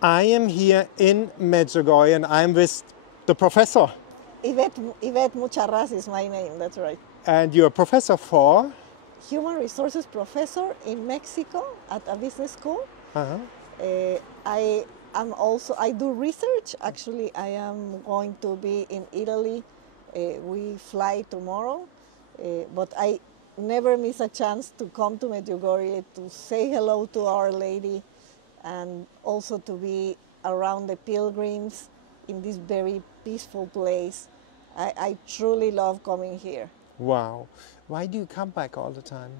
I am here in Medjugorje and I'm with the professor. Yvette Mucharras is my name, that's right. And you're a professor for? Human resources professor in Mexico at a business school. Uh-huh. I do research. Actually, I am going to be in Italy. We fly tomorrow, but I never miss a chance to come to Medjugorje to say hello to Our Lady and also to be around the pilgrims in this very peaceful place. I truly love coming here. Wow. Why do you come back all the time?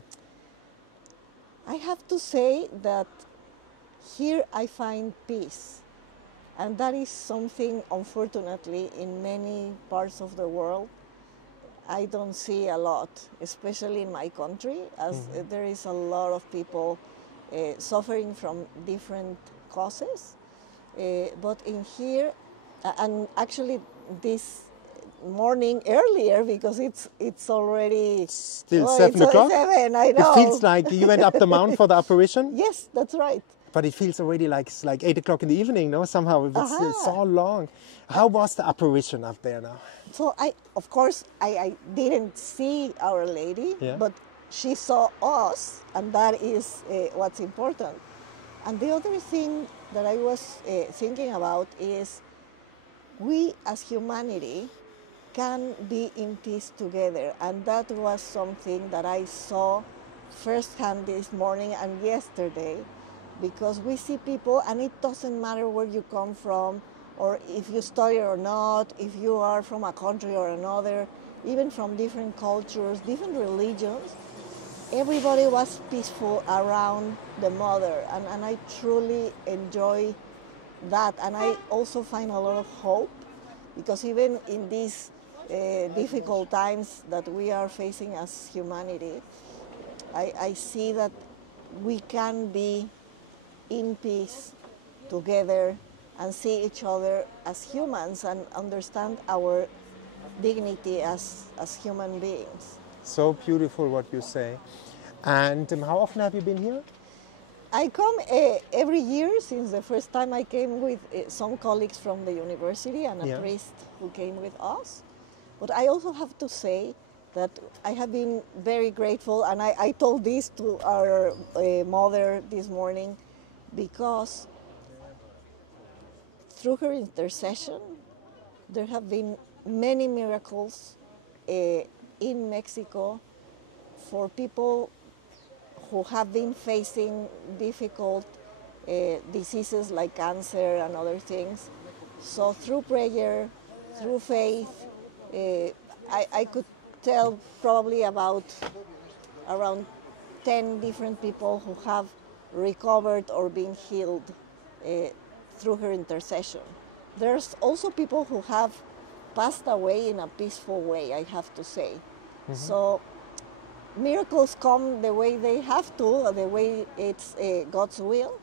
I have to say that here I find peace. And that is something, unfortunately, in many parts of the world, I don't see a lot, especially in my country, as there is a lot of people suffering from different causes. But in here, and actually this morning earlier, because it's already Still 7 o'clock? 7, I know. It feels like you went up the mountain for the apparition? Yes, that's right. But it feels already like it's like 8 o'clock in the evening, no? Somehow it's so long. How was the apparition up there now? So of course, I didn't see Our Lady, but she saw us, and that is what's important. And the other thing that I was thinking about is we as humanity can be in peace together. And that was something that I saw firsthand this morning and yesterday, because we see people, and it doesn't matter where you come from, or if you study or not, if you are from a country or another, even from different cultures, different religions, everybody was peaceful around the mother, and I truly enjoy that. And I also find a lot of hope, because even in these difficult times that we are facing as humanity, I see that we can be in peace together and see each other as humans and understand our dignity as human beings. So beautiful what you say. And how often have you been here? I come every year since the first time I came with some colleagues from the university and a priest who came with us. But I also have to say that I have been very grateful, and I told this to our mother this morning, because through her intercession, there have been many miracles in Mexico for people who have been facing difficult diseases like cancer and other things. So through prayer, through faith, I could tell probably about around 10 different people who have recovered or been healed through her intercession. There's also people who have passed away in a peaceful way, I have to say. So miracles come the way they have to, the way it's God's will.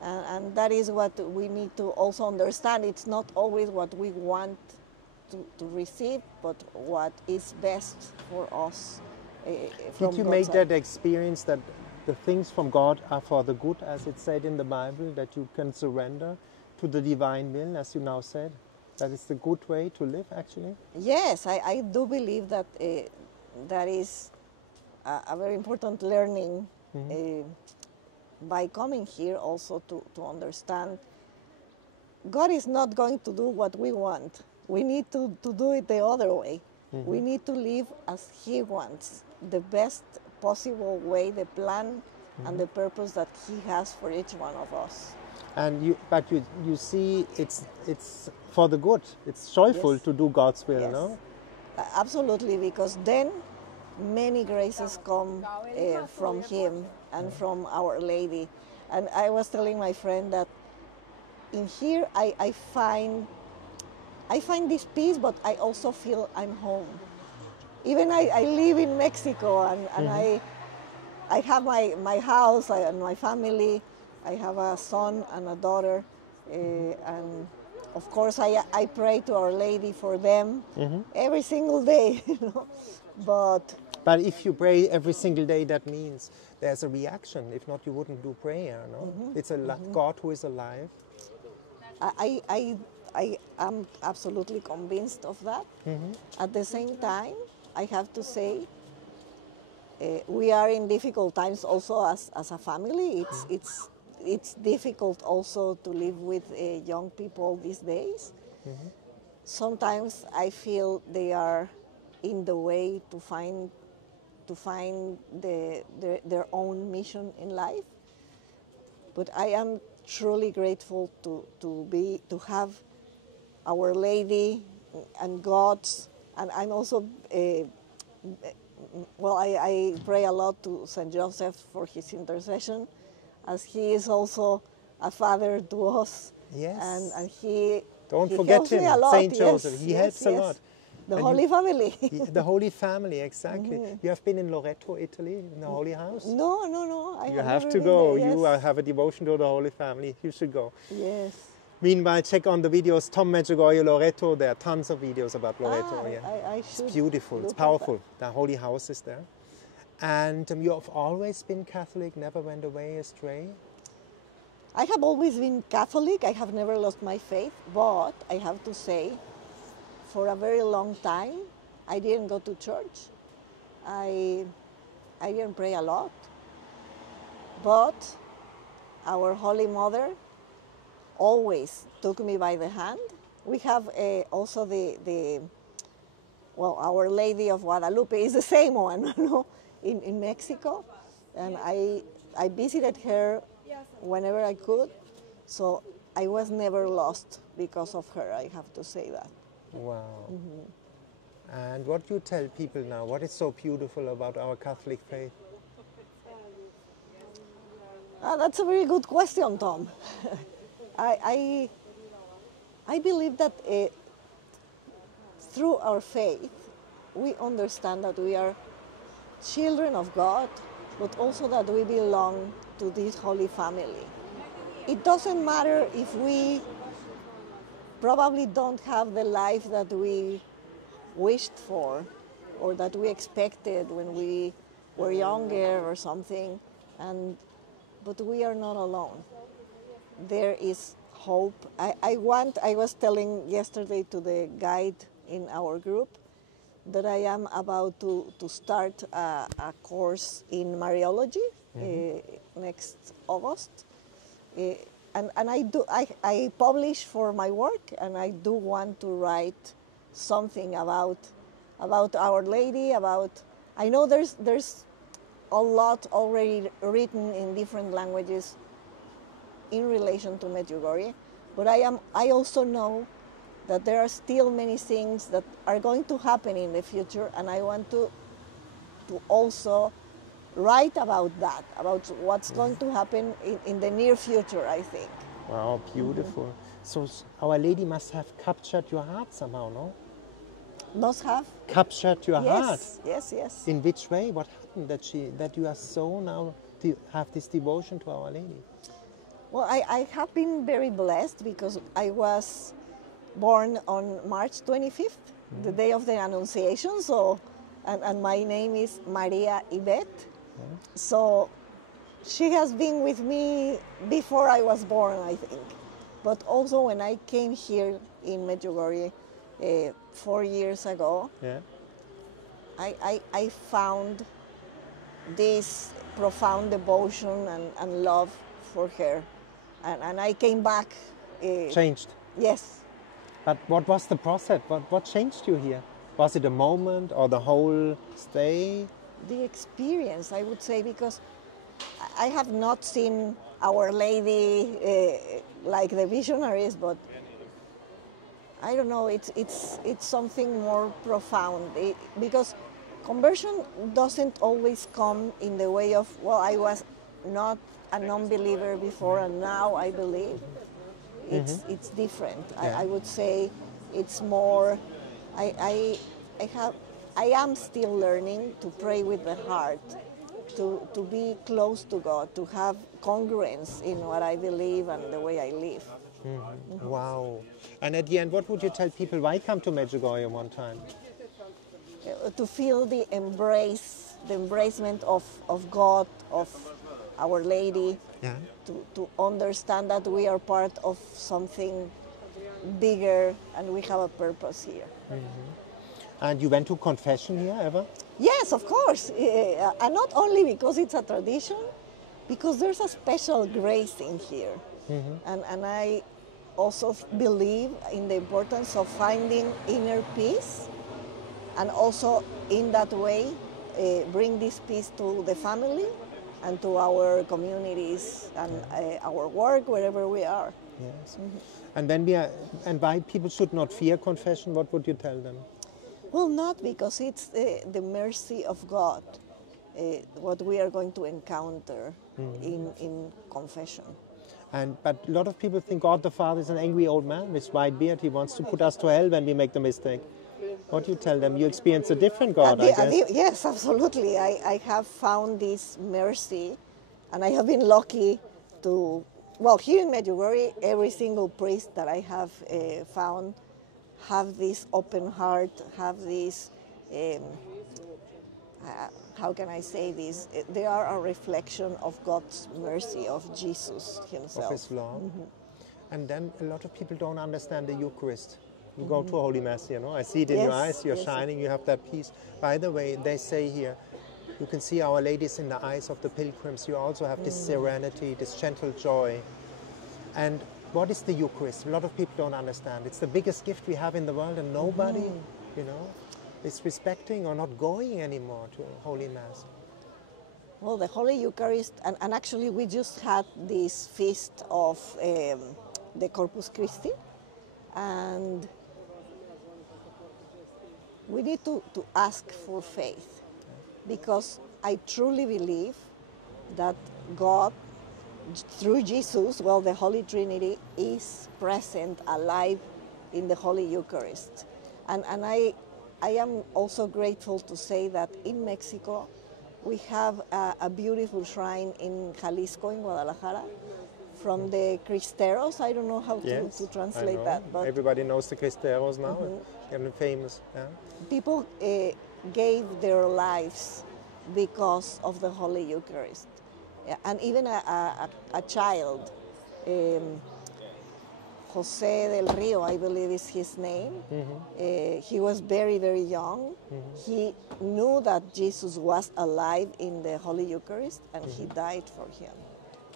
And that is what we need to also understand. It's not always what we want to receive, but what is best for us. Did you make that experience that the things from God are for the good, as it said in the Bible, that you can surrender to the divine will, as you now said? That is the good way to live, actually? Yes, I do believe that that is a very important learning by coming here, also to understand God is not going to do what we want. We need to do it the other way. We need to live as He wants, the best possible way, the plan and the purpose that He has for each one of us. And you see, it's for the good. It's joyful to do God's will, no? Absolutely, because then many graces come from Him and from Our Lady. And I was telling my friend that in here I find this peace, but I also feel I'm home. Even I live in Mexico, and I have my house and my family. I have a son and a daughter, and of course I pray to Our Lady for them every single day. You know? But if you pray every single day, that means there's a reaction. If not, you wouldn't do prayer. No, it's a God who is alive. I am absolutely convinced of that. At the same time, I have to say, we are in difficult times also as a family. It's difficult also to live with young people these days. Sometimes I feel they are in the way to find their own mission in life. But I am truly grateful to have Our Lady and God's, and I'm also I pray a lot to Saint Joseph for his intercession, as he is also a father to us. Yes. And he don't he forget helps me him, a lot. Saint Yes, Joseph. He yes, helps a yes. lot. The And Holy Family. The Holy Family, exactly. You have been in Loreto, Italy, in the Holy House? No. You have never to been go. there, yes. You have a devotion to the Holy Family. You should go. Yes. Meanwhile, check on the videos. Tom Medjugorje, Loreto. There are tons of videos about Loreto. I should. It's beautiful. It's powerful. The Holy House is there. And you have always been Catholic, never went away astray? I have always been Catholic. I have never lost my faith. But I have to say, for a very long time, I didn't go to church. I didn't pray a lot. But our Holy Mother always took me by the hand. We have also Our Lady of Guadalupe is the same one, in Mexico. And I visited her whenever I could. So I was never lost because of her, I have to say that. Wow. And what do you tell people now? What is so beautiful about our Catholic faith? That's a very good question, Tom. I believe that through our faith, we understand that we are children of God, but also that we belong to this Holy Family. It doesn't matter if we probably don't have the life that we wished for or that we expected when we were younger or something, but we are not alone. There is hope. I was telling yesterday to the guide in our group that I am about to start a course in Mariology next August. And I publish for my work, and I do want to write something about Our Lady. I know there's a lot already written in different languages in relation to Medjugorje, but I also know that there are still many things that are going to happen in the future, and I want to also write about that, about what's going to happen in the near future, I think. Wow, beautiful. So Our Lady must have captured your heart somehow, no? Must have? Captured your heart? Yes. In which way? What happened that you are so now have this devotion to Our Lady? Well, I have been very blessed because I was born on March 25th, the day of the Annunciation, and my name is Maria Yvette. So she has been with me before I was born, I think. But also when I came here in Medjugorje 4 years ago, I found this profound devotion and love for her. And I came back. Changed? Yes. But what was the process? What changed you here? Was it a moment or the whole stay? The experience, I would say, because I have not seen Our Lady like the visionaries, but I don't know, it's something more profound. Because conversion doesn't always come in the way of, I was not a non-believer before and now I believe. It's different. I would say it's more, I am still learning to pray with the heart, to be close to God, to have congruence in what I believe and the way I live. Wow. And at the end, what would you tell people? Why come to Medjugorje one time? To feel the embracement of God, of Our Lady, Yeah. to understand that we are part of something bigger and we have a purpose here. And you went to confession here ever? Yes, of course. And not only because it's a tradition, because there's a special grace in here. And I also believe in the importance of finding inner peace, and also in that way bring this peace to the family and to our communities and our work, wherever we are. Yes. And then and why people should not fear confession, what would you tell them? Well, not because it's the mercy of God, what we are going to encounter in confession. But a lot of people think God the Father is an angry old man with white beard. He wants to put us to hell when we make the mistake. What do you tell them? You experience a different God, I guess. Yes, absolutely. I have found this mercy, and I have been lucky to, well, here in Medjugorje, every single priest that I have found have this open heart, have this, how can I say this? They are a reflection of God's mercy, of Jesus himself. Of his love. And then a lot of people don't understand the Eucharist. You go to Holy Mass, you know, I see it in your eyes, you're shining, you have that peace. By the way, they say here, you can see Our Ladies in the eyes of the pilgrims. You also have this serenity, this gentle joy. And what is the Eucharist? A lot of people don't understand. It's the biggest gift we have in the world, and nobody, you know, is respecting or not going anymore to Holy Mass. Well, the Holy Eucharist, and actually we just had this feast of the Corpus Christi, and we need to ask for faith, because I truly believe that God, through Jesus, well, the Holy Trinity is present, alive in the Holy Eucharist. And I am also grateful to say that in Mexico, we have a beautiful shrine in Jalisco, in Guadalajara, from the Cristeros. I don't know how to translate that. But everybody knows the Cristeros now. They're famous. Yeah. People gave their lives because of the Holy Eucharist. And even a child, Jose del Rio, I believe is his name. He was very, very young. He knew that Jesus was alive in the Holy Eucharist, and he died for him.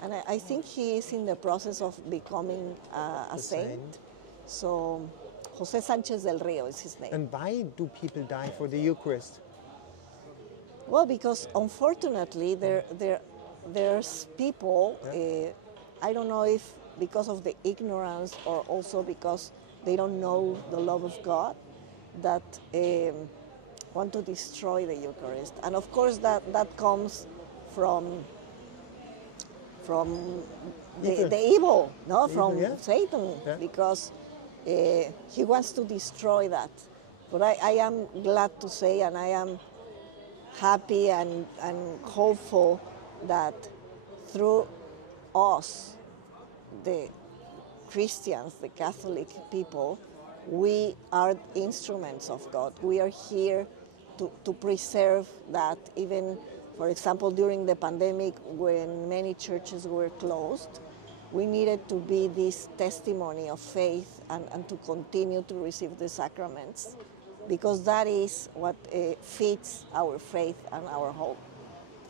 And I think he is in the process of becoming a saint. So Jose Sanchez del Rio is his name. And why do people die for the Eucharist? Well, because unfortunately there's people, I don't know if because of the ignorance or also because they don't know the love of God, that want to destroy the Eucharist. And of course that comes from the evil, no? From Satan, because he wants to destroy that. But I am glad to say, and I am happy and hopeful that through us, the Christians, the Catholic people, we are instruments of God. We are here to preserve that. Even, for example, during the pandemic, when many churches were closed, we needed to be this testimony of faith and to continue to receive the sacraments, because that is what feeds our faith and our hope.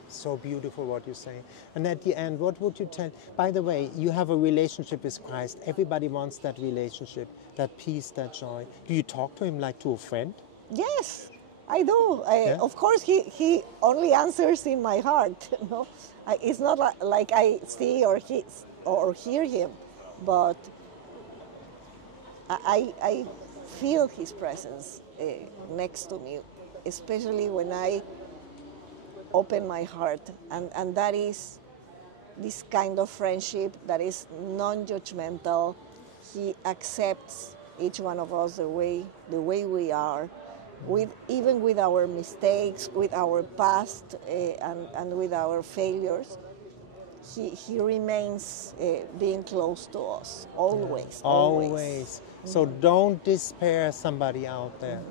So beautiful what you say. And at the end, what would you tell? By the way, you have a relationship with Christ. Everybody wants that relationship, that peace, that joy. Do you talk to him like to a friend? Yes, I do. Of course, he only answers in my heart. No, it's not like I see or hear him, but I feel his presence next to me, especially when I open my heart, and that is this kind of friendship that is non-judgmental. He accepts each one of us the way we are, even with our mistakes, with our past, and with our failures. He remains being close to us, always. Always. So don't despair somebody out there.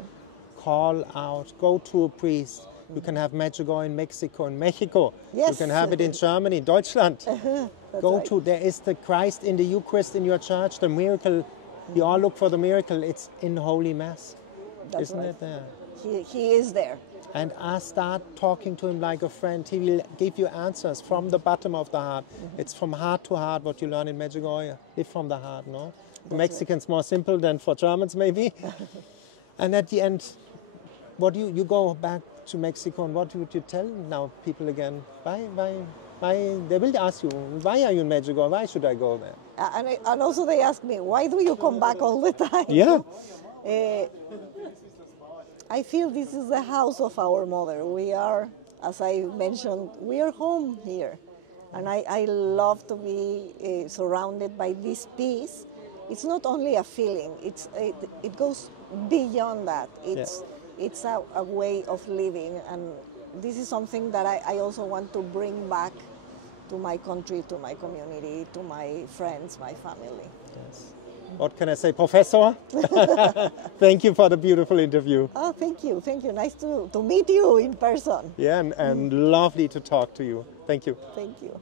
Call out, go to a priest, You can have Medjugorje in Mexico and Mexico. Yes. You can have it in Germany, Deutschland. Go right. To, there is the Christ in the Eucharist in your church, the miracle. You all look for the miracle. It's in Holy Mass. That's Isn't right. it there? He is there. And I start talking to him like a friend. He will give you answers from the bottom of the heart. It's from heart to heart what you learn in Medjugorje. Live from the heart, no? For Mexicans more simple than for Germans maybe. And at the end, what you go back to Mexico and what would you tell now people again? Why they will ask you, why are you in Medjugorje? Why should I go there? And also they ask me, why do you come back all the time? Yeah. I feel this is the house of our mother. We are, as I mentioned, we are home here. And I love to be surrounded by this peace. It's not only a feeling, it goes beyond that. It's a way of living, and this is something that I also want to bring back to my country, to my community, to my friends, my family. Yes. What can I say, Professor? Thank you for the beautiful interview. Oh, thank you. Thank you. Nice to meet you in person. Yeah, and lovely to talk to you. Thank you. Thank you.